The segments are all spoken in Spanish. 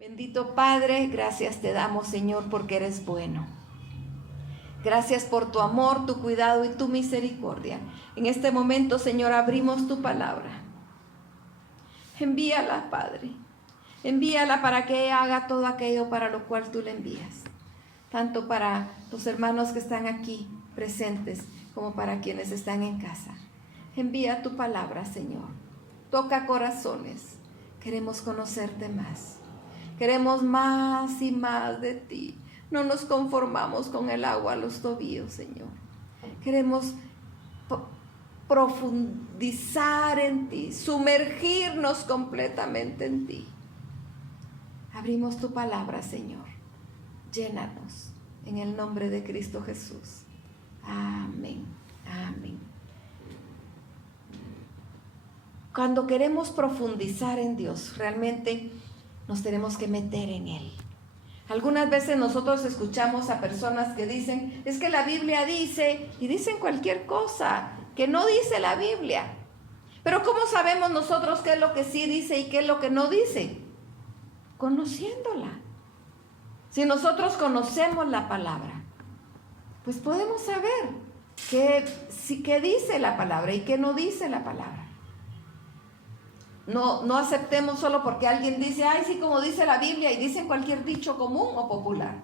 Bendito Padre, gracias te damos, Señor, porque eres bueno. Gracias por tu amor, tu cuidado y tu misericordia. En este momento, Señor, abrimos tu palabra. Envíala, Padre. Envíala para que haga todo aquello para lo cual tú le envías. Tanto para los hermanos que están aquí presentes como para quienes están en casa. Envía tu palabra, Señor. Toca corazones. Queremos conocerte más. Queremos más y más de ti. No nos conformamos con el agua a los tobillos, Señor. Queremos profundizar en ti, sumergirnos completamente en ti. Abrimos tu palabra, Señor. Llénanos en el nombre de Cristo Jesús. Amén. Amén. Cuando queremos profundizar en Dios, realmente nos tenemos que meter en Él. Algunas veces nosotros escuchamos a personas que dicen, es que la Biblia dice, y dicen cualquier cosa que no dice la Biblia. Pero ¿cómo sabemos nosotros qué es lo que sí dice y qué es lo que no dice? Conociéndola. Si nosotros conocemos la palabra, pues podemos saber qué dice la palabra y qué no dice la palabra. No aceptemos solo porque alguien dice, ay, sí, como dice la Biblia, y dicen cualquier dicho común o popular.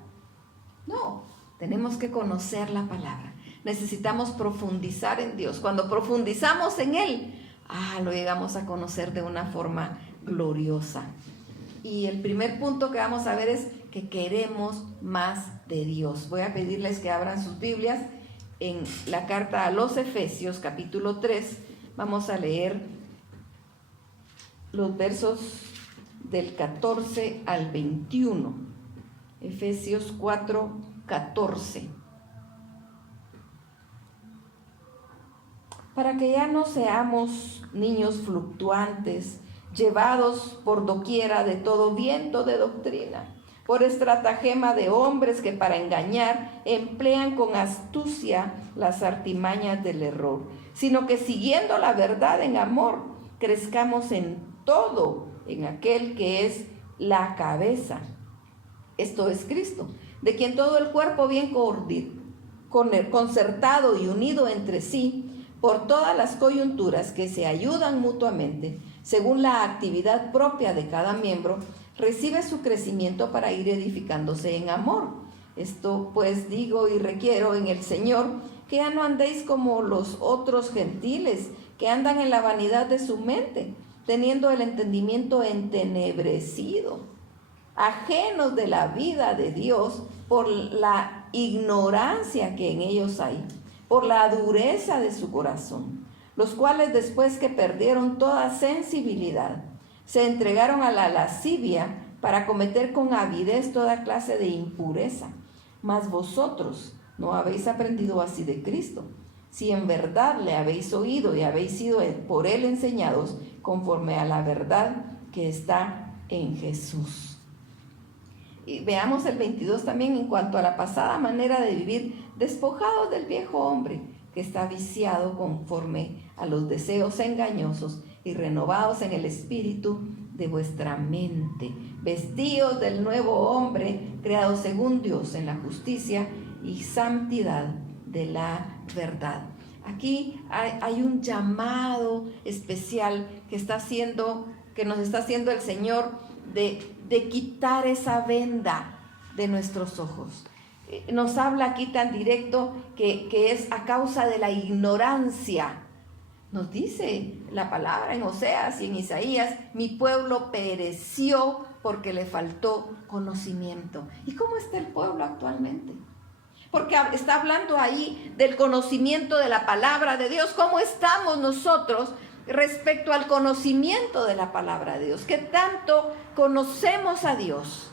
No, tenemos que conocer la palabra. Necesitamos profundizar en Dios. Cuando profundizamos en Él, lo llegamos a conocer de una forma gloriosa. Y el primer punto que vamos a ver es que queremos más de Dios. Voy a pedirles que abran sus Biblias en la carta a los Efesios, capítulo 3. Vamos a leer los versos del 14 al 21. Efesios 4, 14. Para que ya no seamos niños fluctuantes, llevados por doquiera de todo viento de doctrina, por estratagema de hombres que para engañar emplean con astucia las artimañas del error, sino que siguiendo la verdad en amor, crezcamos en todo en aquel que es la cabeza. Esto es Cristo, de quien todo el cuerpo bien concertado y unido entre sí, por todas las coyunturas que se ayudan mutuamente, según la actividad propia de cada miembro, recibe su crecimiento para ir edificándose en amor. Esto pues digo y requiero en el Señor, que ya no andéis como los otros gentiles, que andan en la vanidad de su mente, teniendo el entendimiento entenebrecido, ajenos de la vida de Dios por la ignorancia que en ellos hay, por la dureza de su corazón, los cuales después que perdieron toda sensibilidad, se entregaron a la lascivia para cometer con avidez toda clase de impureza. Mas vosotros no habéis aprendido así de Cristo, si en verdad le habéis oído y habéis sido por él enseñados conforme a la verdad que está en Jesús. Y veamos el 22 también en cuanto a la pasada manera de vivir, despojados del viejo hombre que está viciado conforme a los deseos engañosos y renovados en el espíritu de vuestra mente, vestidos del nuevo hombre creado según Dios en la justicia y santidad de la verdad. Aquí hay un llamado especial que nos está haciendo el Señor de quitar esa venda de nuestros ojos. Nos habla aquí tan directo que es a causa de la ignorancia. Nos dice la palabra en Oseas y en Isaías, mi pueblo pereció porque le faltó conocimiento. ¿Y cómo está el pueblo actualmente? Porque está hablando ahí del conocimiento de la palabra de Dios. ¿Cómo estamos nosotros respecto al conocimiento de la palabra de Dios? ¿Qué tanto conocemos a Dios?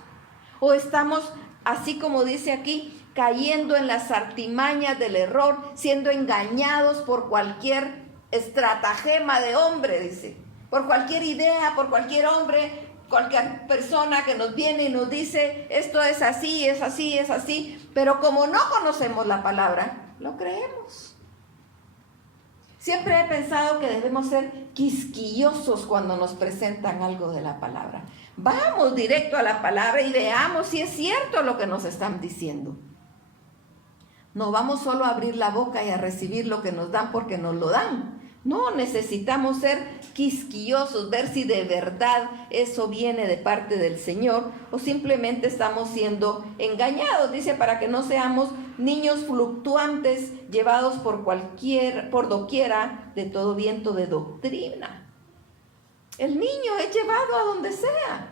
¿O estamos, así como dice aquí, cayendo en las artimañas del error, siendo engañados por cualquier estratagema de hombre, dice, por cualquier idea, por cualquier hombre, cualquier persona que nos viene y nos dice, esto es así, es así, es así, pero como no conocemos la palabra, lo creemos. Siempre he pensado que debemos ser quisquillosos cuando nos presentan algo de la palabra. Vamos directo a la palabra y veamos si es cierto lo que nos están diciendo. No vamos solo a abrir la boca y a recibir lo que nos dan porque nos lo dan. No, necesitamos ser quisquillosos, ver si de verdad eso viene de parte del Señor o simplemente estamos siendo engañados. Dice, para que no seamos niños fluctuantes llevados por doquiera de todo viento de doctrina. El niño es llevado a donde sea.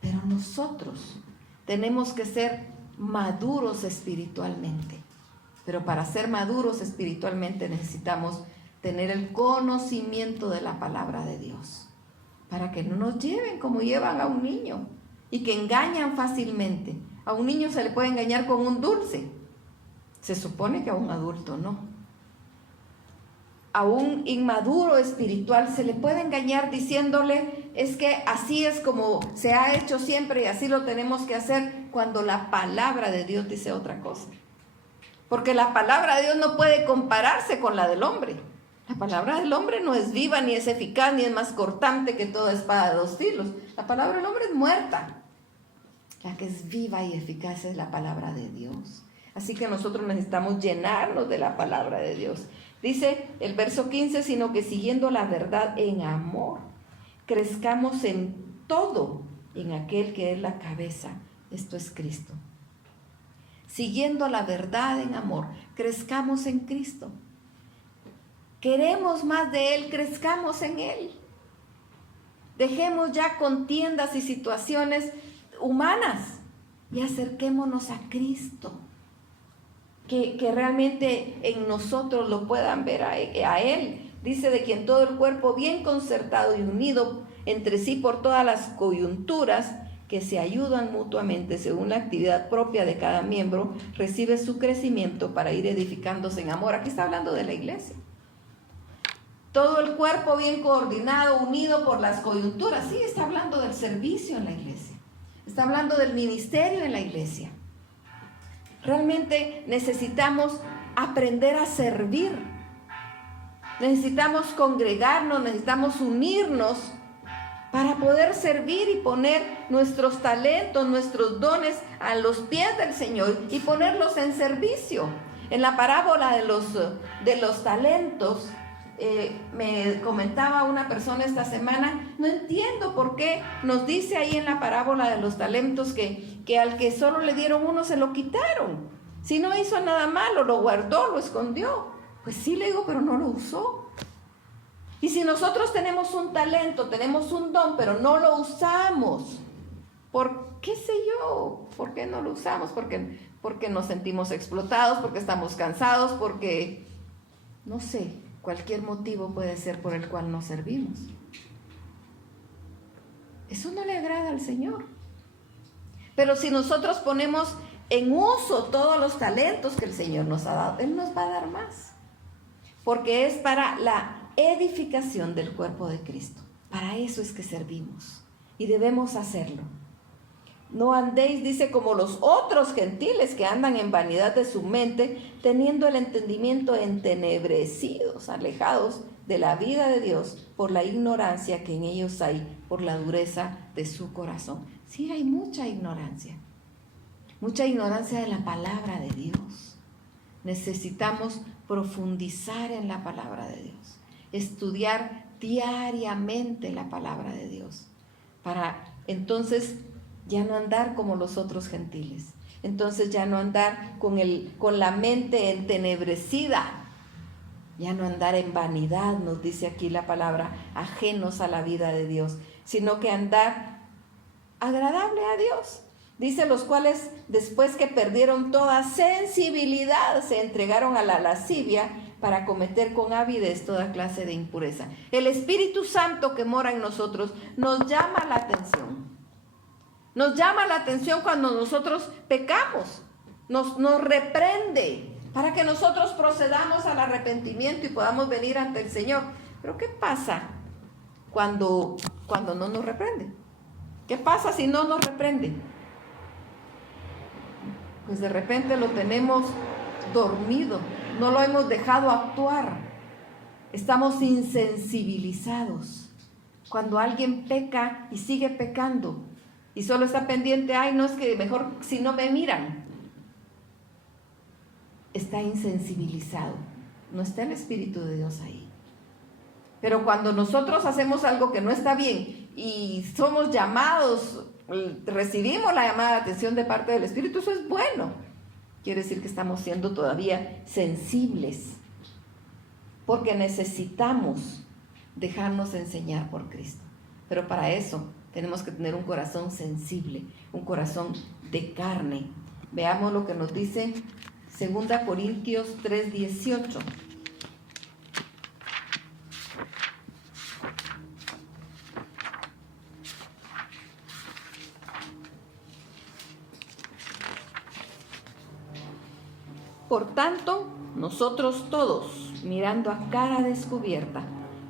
Pero nosotros tenemos que ser maduros espiritualmente. Pero para ser maduros espiritualmente necesitamos tener el conocimiento de la palabra de Dios, para que no nos lleven como llevan a un niño y que engañan fácilmente. A un niño se le puede engañar con un dulce, se supone que a un adulto no. A un inmaduro espiritual se le puede engañar diciéndole, es que así es como se ha hecho siempre y así lo tenemos que hacer, cuando la palabra de Dios dice otra cosa. Porque la palabra de Dios no puede compararse con la del hombre. La palabra del hombre no es viva, ni es eficaz, ni es más cortante que toda espada de dos filos. La palabra del hombre es muerta. La que es viva y eficaz es la palabra de Dios. Así que nosotros necesitamos llenarnos de la palabra de Dios. Dice el verso 15, sino que siguiendo la verdad en amor, crezcamos en todo en aquel que es la cabeza. Esto es Cristo. Siguiendo la verdad en amor, crezcamos en Cristo. Queremos más de Él, crezcamos en Él. Dejemos ya contiendas y situaciones humanas y acerquémonos a Cristo. Que realmente en nosotros lo puedan ver a Él. Dice, de quien todo el cuerpo bien concertado y unido entre sí por todas las coyunturas, que se ayudan mutuamente según la actividad propia de cada miembro, recibe su crecimiento para ir edificándose en amor. Aquí está hablando de la iglesia. Todo el cuerpo bien coordinado, unido por las coyunturas. Sí, está hablando del servicio en la iglesia. Está hablando del ministerio en la iglesia. Realmente necesitamos aprender a servir. Necesitamos congregarnos, necesitamos unirnos para poder servir y poner nuestros talentos, nuestros dones a los pies del Señor y ponerlos en servicio. En la parábola de los talentos, me comentaba una persona esta semana, no entiendo por qué nos dice ahí en la parábola de los talentos que al que solo le dieron uno se lo quitaron. Si no hizo nada malo, lo guardó, lo escondió. Pues sí, le digo, pero no lo usó. Y si nosotros tenemos un talento, tenemos un don, pero no lo usamos, ¿por qué sé yo? ¿Por qué no lo usamos? Porque nos sentimos explotados, porque estamos cansados, porque, no sé, cualquier motivo puede ser por el cual no servimos. Eso no le agrada al Señor. Pero si nosotros ponemos en uso todos los talentos que el Señor nos ha dado, Él nos va a dar más. Porque es para la edificación del cuerpo de Cristo. Para eso es que servimos y debemos hacerlo. No andéis, dice, como los otros gentiles que andan en vanidad de su mente, teniendo el entendimiento entenebrecidos, alejados de la vida de Dios por la ignorancia que en ellos hay, por la dureza de su corazón. Sí, hay mucha ignorancia de la palabra de Dios. Necesitamos profundizar en la palabra de Dios, estudiar diariamente la palabra de Dios, para entonces ya no andar como los otros gentiles, entonces ya no andar con la mente entenebrecida, ya no andar en vanidad, nos dice aquí la palabra, ajenos a la vida de Dios, sino que andar agradable a Dios. Dice, los cuales después que perdieron toda sensibilidad se entregaron a la lascivia para cometer con avidez toda clase de impureza. El Espíritu Santo que mora en nosotros nos llama la atención. Nos llama la atención cuando nosotros pecamos. Nos reprende para que nosotros procedamos al arrepentimiento y podamos venir ante el Señor. Pero ¿qué pasa cuando no nos reprende? ¿Qué pasa si no nos reprende? Pues de repente lo tenemos dormido, no lo hemos dejado actuar. Estamos insensibilizados. Cuando alguien peca y sigue pecando y solo está pendiente, ay, no, es que mejor si no me miran. Está insensibilizado. No está el Espíritu de Dios ahí. Pero cuando nosotros hacemos algo que no está bien y somos llamados, recibimos la llamada de atención de parte del Espíritu, eso es bueno. Quiere decir que estamos siendo todavía sensibles, porque necesitamos dejarnos enseñar por Cristo. Pero para eso tenemos que tener un corazón sensible, un corazón de carne. Veamos lo que nos dice 2 Corintios 3:18. Por tanto, nosotros todos, mirando a cara descubierta,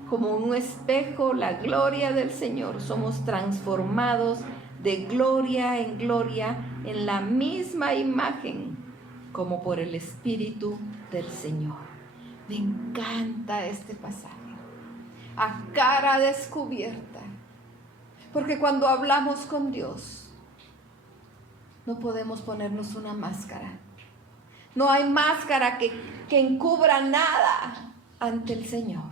como un espejo, la gloria del Señor, somos transformados de gloria en gloria en la misma imagen, como por el Espíritu del Señor. Me encanta este pasaje. A cara descubierta. Porque cuando hablamos con Dios, no podemos ponernos una máscara. No hay máscara que encubra nada ante el Señor.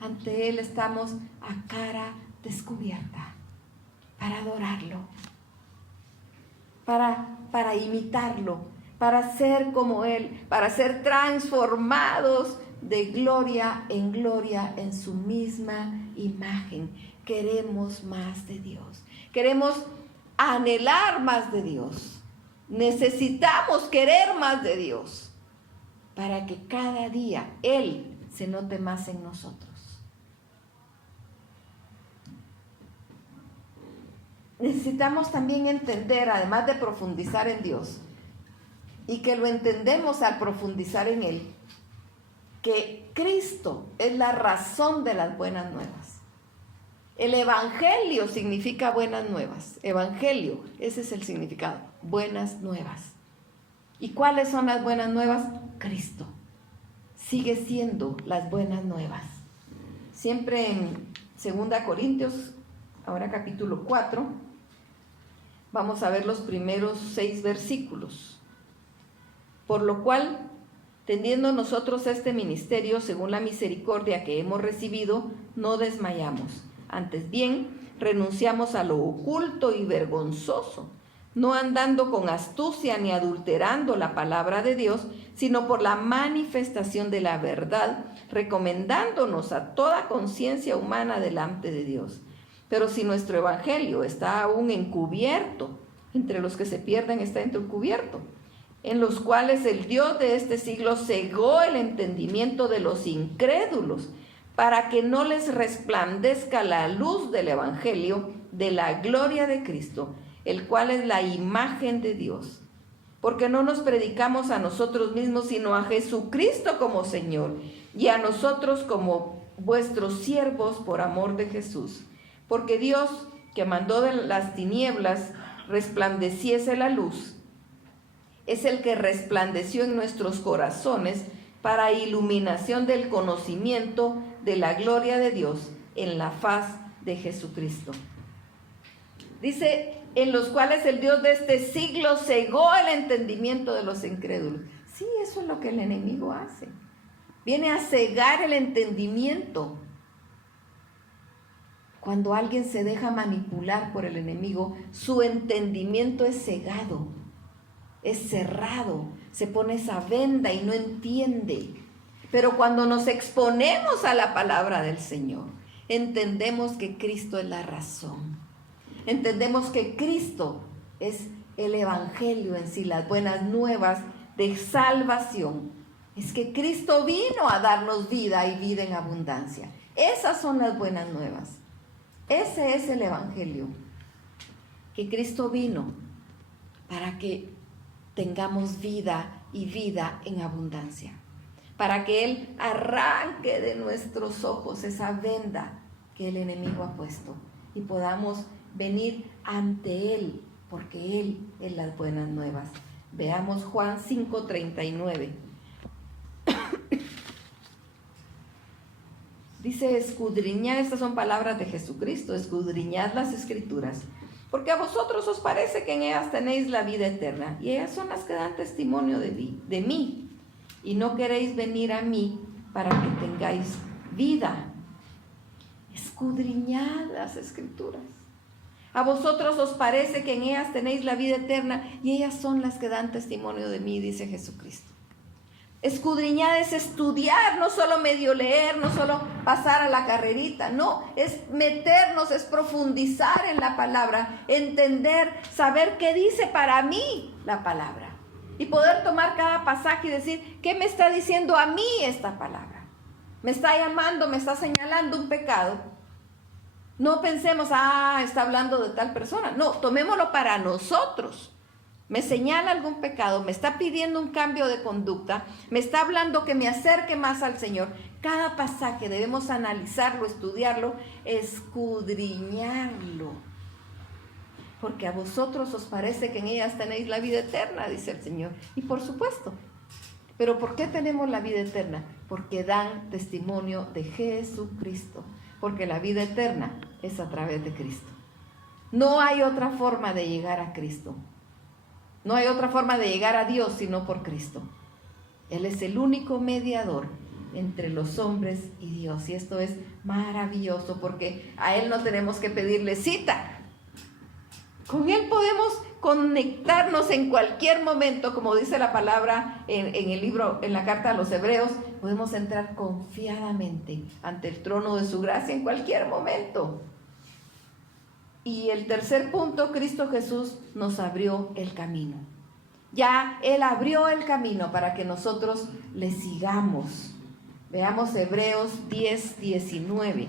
Ante Él estamos a cara descubierta para adorarlo, para imitarlo, para ser como Él, para ser transformados de gloria en su misma imagen. Queremos más de Dios. Queremos anhelar más de Dios. Necesitamos querer más de Dios para que cada día Él se note más en nosotros. Necesitamos también entender, además de profundizar en Dios, y que lo entendemos al profundizar en Él, que Cristo es la razón de las buenas nuevas. El Evangelio significa buenas nuevas. Evangelio, ese es el significado, buenas nuevas. ¿Y cuáles son las buenas nuevas? Cristo. Sigue siendo las buenas nuevas. Siempre en 2 Corintios, ahora capítulo 4, vamos a ver los primeros 6 versículos. Por lo cual, teniendo nosotros este ministerio, según la misericordia que hemos recibido, no desmayamos. Antes bien, renunciamos a lo oculto y vergonzoso, no andando con astucia ni adulterando la palabra de Dios, sino por la manifestación de la verdad, recomendándonos a toda conciencia humana delante de Dios. Pero si nuestro evangelio está aún encubierto, entre los que se pierden está encubierto, en los cuales el Dios de este siglo cegó el entendimiento de los incrédulos, para que no les resplandezca la luz del evangelio de la gloria de Cristo, el cual es la imagen de Dios. Porque no nos predicamos a nosotros mismos, sino a Jesucristo como Señor, y a nosotros como vuestros siervos por amor de Jesús. Porque Dios, que mandó de las tinieblas resplandeciese la luz, es el que resplandeció en nuestros corazones para iluminación del conocimiento de la gloria de Dios en la faz de Jesucristo. Dice, en los cuales el Dios de este siglo cegó el entendimiento de los incrédulos. Sí, eso es lo que el enemigo hace. Viene a cegar el entendimiento. Cuando alguien se deja manipular por el enemigo, su entendimiento es cegado, es cerrado, se pone esa venda y no entiende. Pero cuando nos exponemos a la palabra del Señor, entendemos que Cristo es la razón. Entendemos que Cristo es el evangelio en sí, las buenas nuevas de salvación. Es que Cristo vino a darnos vida y vida en abundancia. Esas son las buenas nuevas. Ese es el evangelio. Que Cristo vino para que tengamos vida y vida en abundancia. Para que Él arranque de nuestros ojos esa venda que el enemigo ha puesto y podamos venir ante Él, porque Él es las buenas nuevas. Veamos Juan 5:39. Dice escudriñad, estas son palabras de Jesucristo, escudriñad las Escrituras, porque a vosotros os parece que en ellas tenéis la vida eterna, y ellas son las que dan testimonio de mí, y no queréis venir a mí para que tengáis vida. Escudriñad las Escrituras. A vosotros os parece que en ellas tenéis la vida eterna, y ellas son las que dan testimonio de mí, dice Jesucristo. Escudriñar es estudiar, no solo medio leer, no solo pasar a la carrerita, no, es meternos, es profundizar en la palabra, entender, saber qué dice para mí la palabra y poder tomar cada pasaje y decir, ¿qué me está diciendo a mí esta palabra? Me está llamando, me está señalando un pecado. No pensemos, está hablando de tal persona, no, tomémoslo para nosotros. Me señala algún pecado, me está pidiendo un cambio de conducta, me está hablando que me acerque más al Señor. Cada pasaje debemos analizarlo, estudiarlo, escudriñarlo. Porque a vosotros os parece que en ellas tenéis la vida eterna, dice el Señor. Y por supuesto, ¿pero por qué tenemos la vida eterna? Porque dan testimonio de Jesucristo. Porque la vida eterna es a través de Cristo. No hay otra forma de llegar a Cristo. No hay otra forma de llegar a Dios sino por Cristo. Él es el único mediador entre los hombres y Dios. Y esto es maravilloso porque a Él no tenemos que pedirle cita. Con Él podemos conectarnos en cualquier momento, como dice la palabra en el libro, en la carta a los Hebreos. Podemos entrar confiadamente ante el trono de su gracia en cualquier momento. Y el tercer punto, Cristo Jesús nos abrió el camino. Ya Él abrió el camino para que nosotros le sigamos. Veamos Hebreos 10, 19.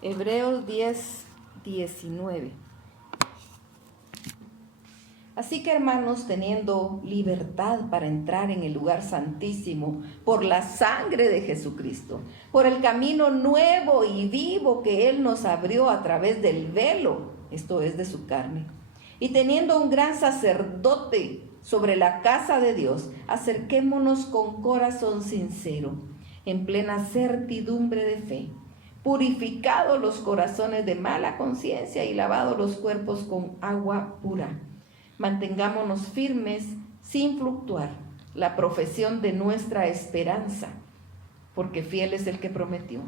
Hebreos 10, 19. Así que, hermanos, teniendo libertad para entrar en el lugar santísimo por la sangre de Jesucristo, por el camino nuevo y vivo que Él nos abrió a través del velo, esto es de su carne, y teniendo un gran sacerdote sobre la casa de Dios, acerquémonos con corazón sincero, en plena certidumbre de fe, purificados los corazones de mala conciencia y lavados los cuerpos con agua pura. Mantengámonos firmes sin fluctuar la profesión de nuestra esperanza, porque fiel es el que prometió.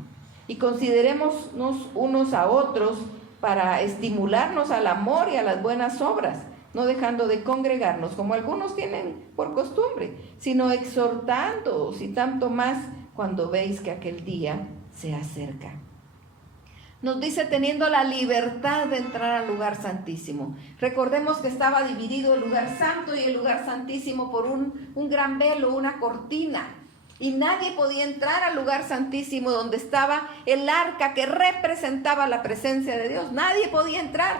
Y considerémonos unos a otros para estimularnos al amor y a las buenas obras, no dejando de congregarnos como algunos tienen por costumbre, sino exhortándoos y tanto más cuando veis que aquel día se acerca. Nos dice teniendo la libertad de entrar al lugar santísimo. Recordemos que estaba dividido el lugar santo y el lugar santísimo por un gran velo, una cortina. Y nadie podía entrar al lugar santísimo donde estaba el arca que representaba la presencia de Dios. Nadie podía entrar.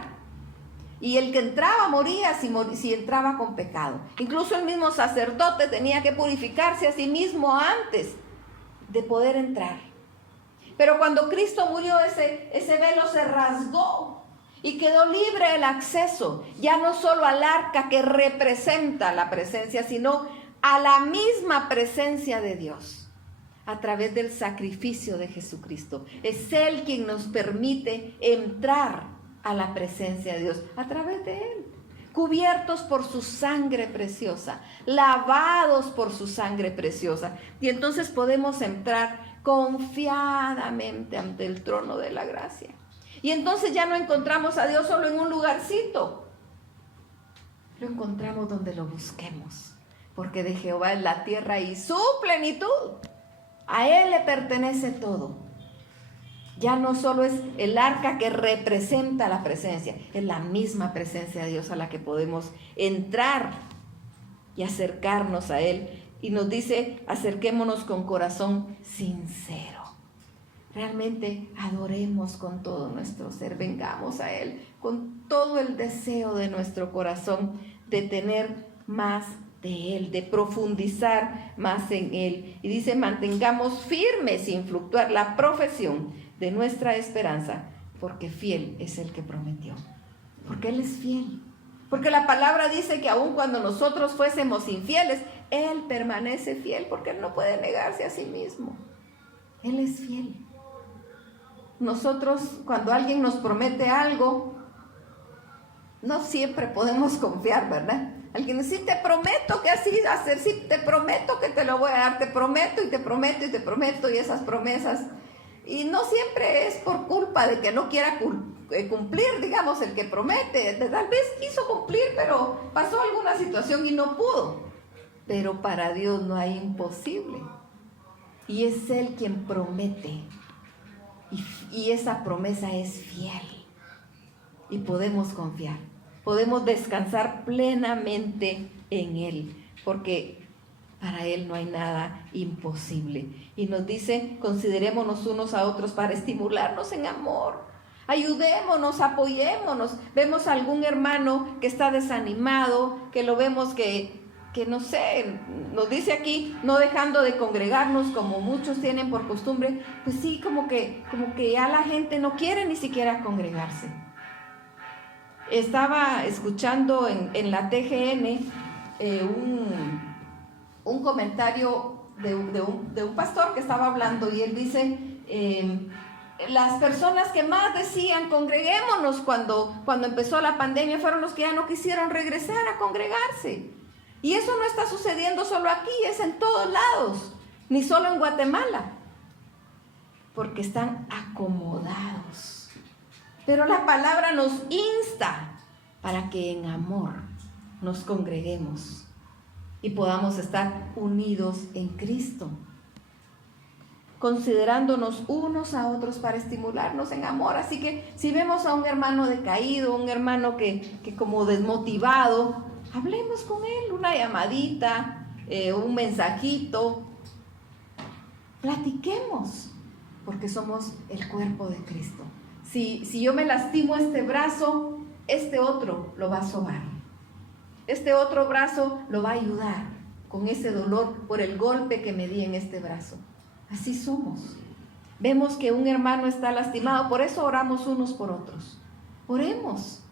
Y el que entraba moría si entraba con pecado. Incluso el mismo sacerdote tenía que purificarse a sí mismo antes de poder entrar. Pero cuando Cristo murió, ese velo se rasgó y quedó libre el acceso, ya no solo al arca que representa la presencia, sino a la misma presencia de Dios, a través del sacrificio de Jesucristo. Es Él quien nos permite entrar a la presencia de Dios, a través de Él. Cubiertos por su sangre preciosa, lavados por su sangre preciosa. Y entonces podemos entrar confiadamente ante el trono de la gracia. Y entonces ya no encontramos a Dios solo en un lugarcito. Lo encontramos donde lo busquemos. Porque de Jehová es la tierra y su plenitud. A Él le pertenece todo. Ya no solo es el arca que representa la presencia, es la misma presencia de Dios a la que podemos entrar y acercarnos a Él. Y nos dice, acerquémonos con corazón sincero. Realmente adoremos con todo nuestro ser, vengamos a Él con todo el deseo de nuestro corazón de tener más de Él, de profundizar más en Él. Y dice, mantengamos firme sin fluctuar la profesión de nuestra esperanza, porque fiel es el que prometió. Porque Él es fiel. Porque la palabra dice que aun cuando nosotros fuésemos infieles, Él permanece fiel, porque Él no puede negarse a sí mismo. Él es fiel. Nosotros, cuando alguien nos promete algo, no siempre podemos confiar, ¿verdad? Alguien dice, sí, te prometo que así va a ser, sí, te prometo que te lo voy a dar, te prometo y te prometo y te prometo, y esas promesas. Y no siempre es por culpa de que no quiera cumplir, digamos, el que promete. Tal vez quiso cumplir, pero pasó alguna situación y no pudo. Pero para Dios no hay imposible. Y es Él quien promete. Y esa promesa es fiel. Y podemos confiar. Podemos descansar plenamente en Él. Porque para Él no hay nada imposible. Y nos dice, considerémonos unos a otros para estimularnos en amor. Ayudémonos, apoyémonos. Vemos a algún hermano que está desanimado, que lo vemos que no sé, nos dice aquí, no dejando de congregarnos como muchos tienen por costumbre, pues sí, como que ya la gente no quiere ni siquiera congregarse. Estaba escuchando en la TGN un comentario de un pastor que estaba hablando, y él dice, las personas que más decían congreguémonos cuando empezó la pandemia fueron los que ya no quisieron regresar a congregarse. Y eso no está sucediendo solo aquí, es en todos lados, ni solo en Guatemala, porque están acomodados. Pero la palabra nos insta para que en amor nos congreguemos y podamos estar unidos en Cristo, considerándonos unos a otros para estimularnos en amor. Así que si vemos a un hermano decaído, un hermano que como desmotivado, hablemos con él, una llamadita, un mensajito, platiquemos, porque somos el cuerpo de Cristo. Si yo me lastimo este brazo, este otro lo va a sobar. Este otro brazo lo va a ayudar con ese dolor por el golpe que me di en este brazo. Así somos. Vemos que un hermano está lastimado, por eso oramos unos por otros. Oremos,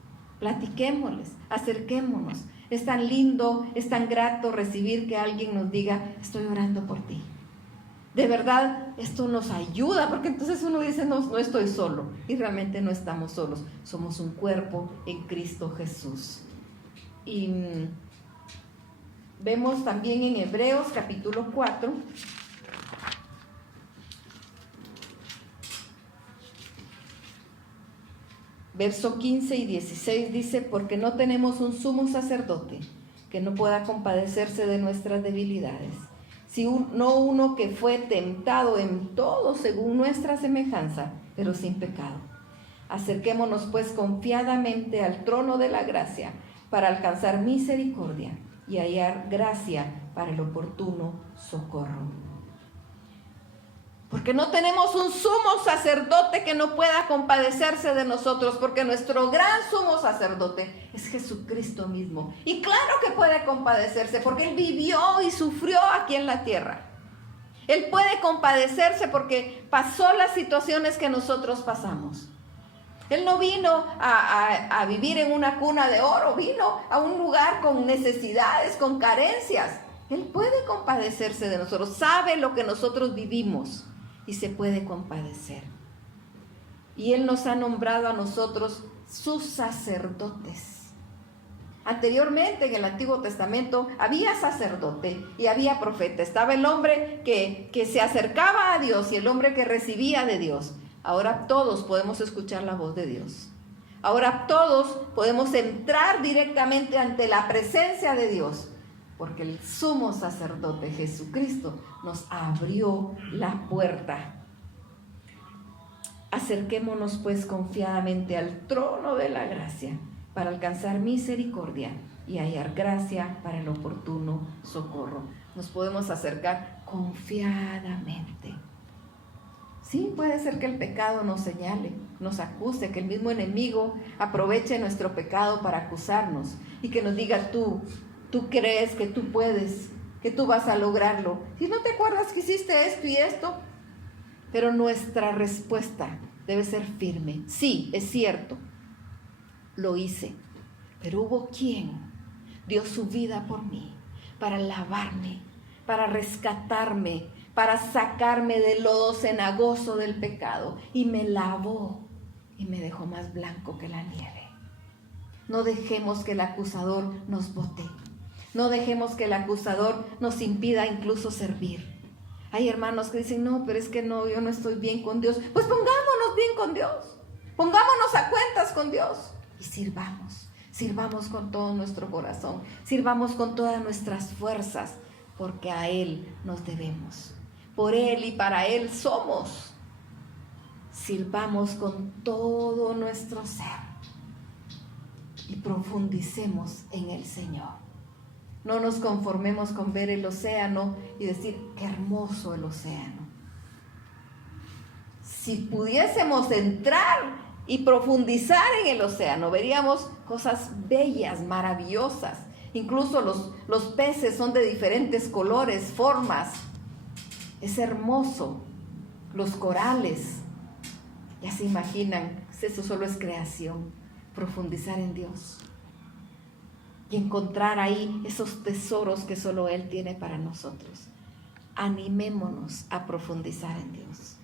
platiquémosles, acerquémonos. Es tan lindo, es tan grato recibir que alguien nos diga, estoy orando por ti. De verdad, esto nos ayuda, porque entonces uno dice, no estoy solo. Y realmente no estamos solos. Somos un cuerpo en Cristo Jesús. Y vemos también en Hebreos capítulo 4. Verso 15 y 16 dice, porque no tenemos un sumo sacerdote que no pueda compadecerse de nuestras debilidades, sino uno que fue tentado en todo según nuestra semejanza, pero sin pecado. Acerquémonos pues confiadamente al trono de la gracia para alcanzar misericordia y hallar gracia para el oportuno socorro. Porque no tenemos un sumo sacerdote que no pueda compadecerse de nosotros, porque nuestro gran sumo sacerdote es Jesucristo mismo. Y claro que puede compadecerse, porque Él vivió y sufrió aquí en la tierra. Él puede compadecerse porque pasó las situaciones que nosotros pasamos. Él no vino a vivir en una cuna de oro, vino a un lugar con necesidades, con carencias. Él puede compadecerse de nosotros, sabe lo que nosotros vivimos. Y se puede compadecer. Y Él nos ha nombrado a nosotros sus sacerdotes. Anteriormente en el Antiguo Testamento había sacerdote y había profeta. Estaba el hombre que se acercaba a Dios y el hombre que recibía de Dios. Ahora todos podemos escuchar la voz de Dios. Ahora todos podemos entrar directamente ante la presencia de Dios. Porque el sumo sacerdote Jesucristo nos abrió la puerta. Acerquémonos pues confiadamente al trono de la gracia para alcanzar misericordia y hallar gracia para el oportuno socorro. Nos podemos acercar confiadamente. Sí, puede ser que el pecado nos señale, nos acuse, que el mismo enemigo aproveche nuestro pecado para acusarnos y que nos diga tú crees que tú puedes, que tú vas a lograrlo. Si no te acuerdas que hiciste esto y esto, pero nuestra respuesta debe ser firme. Sí, es cierto, lo hice, pero hubo quien dio su vida por mí, para lavarme, para rescatarme, para sacarme del lodo cenagoso del pecado, y me lavó y me dejó más blanco que la nieve. No dejemos que el acusador nos bote. No dejemos que el acusador nos impida incluso servir. Hay hermanos que dicen, no, pero es que no, yo no estoy bien con Dios. Pues pongámonos bien con Dios. Pongámonos a cuentas con Dios. Y sirvamos. Sirvamos con todo nuestro corazón. Sirvamos con todas nuestras fuerzas. Porque a Él nos debemos. Por Él y para Él somos. Sirvamos con todo nuestro ser. Y profundicemos en el Señor. No nos conformemos con ver el océano y decir, qué hermoso el océano. Si pudiésemos entrar y profundizar en el océano, veríamos cosas bellas, maravillosas. Incluso los peces son de diferentes colores, formas. Es hermoso. Los corales. Ya se imaginan, eso solo es creación. Profundizar en Dios. Y encontrar ahí esos tesoros que solo Él tiene para nosotros. Animémonos a profundizar en Dios.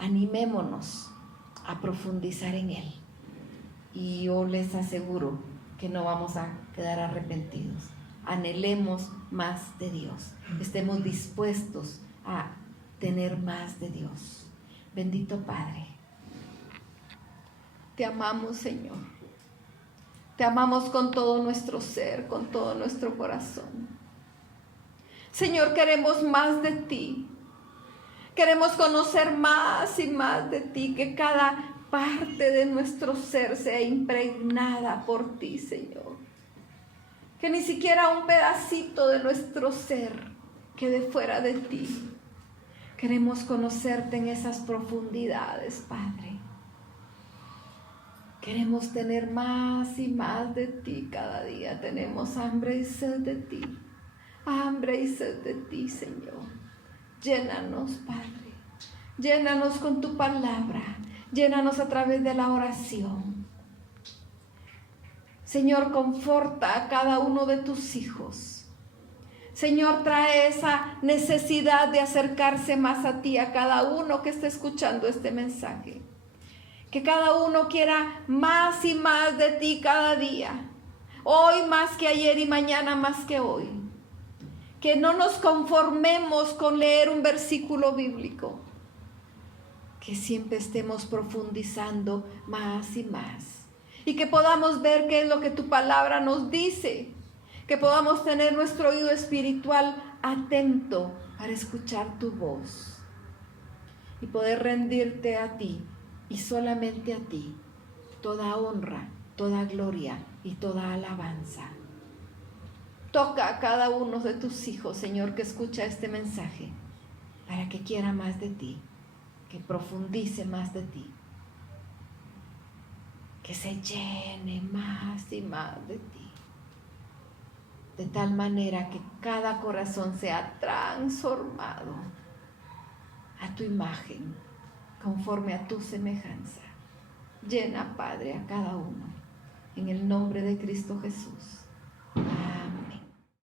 Animémonos a profundizar en Él. Y yo les aseguro que no vamos a quedar arrepentidos. Anhelemos más de Dios. Estemos dispuestos a tener más de Dios. Bendito Padre. Te amamos, Señor. Te amamos con todo nuestro ser, con todo nuestro corazón. Señor, queremos más de ti. Queremos conocer más y más de ti, que cada parte de nuestro ser sea impregnada por ti, Señor. Que ni siquiera un pedacito de nuestro ser quede fuera de ti. Queremos conocerte en esas profundidades, Padre. Queremos tener más y más de ti cada día. Tenemos hambre y sed de ti. Hambre y sed de ti, Señor. Llénanos, Padre. Llénanos con tu palabra. Llénanos a través de la oración. Señor, conforta a cada uno de tus hijos. Señor, trae esa necesidad de acercarse más a ti, a cada uno que esté escuchando este mensaje. Que cada uno quiera más y más de ti cada día. Hoy más que ayer y mañana más que hoy. Que no nos conformemos con leer un versículo bíblico. Que siempre estemos profundizando más y más. Y que podamos ver qué es lo que tu palabra nos dice. Que podamos tener nuestro oído espiritual atento para escuchar tu voz. Y poder rendirte a ti. Y solamente a ti, toda honra, toda gloria y toda alabanza. Toca a cada uno de tus hijos, Señor, que escucha este mensaje, para que quiera más de ti, que profundice más de ti, que se llene más y más de ti, de tal manera que cada corazón sea transformado a tu imagen, conforme a tu semejanza. Llena, Padre, a cada uno, en el nombre de Cristo Jesús.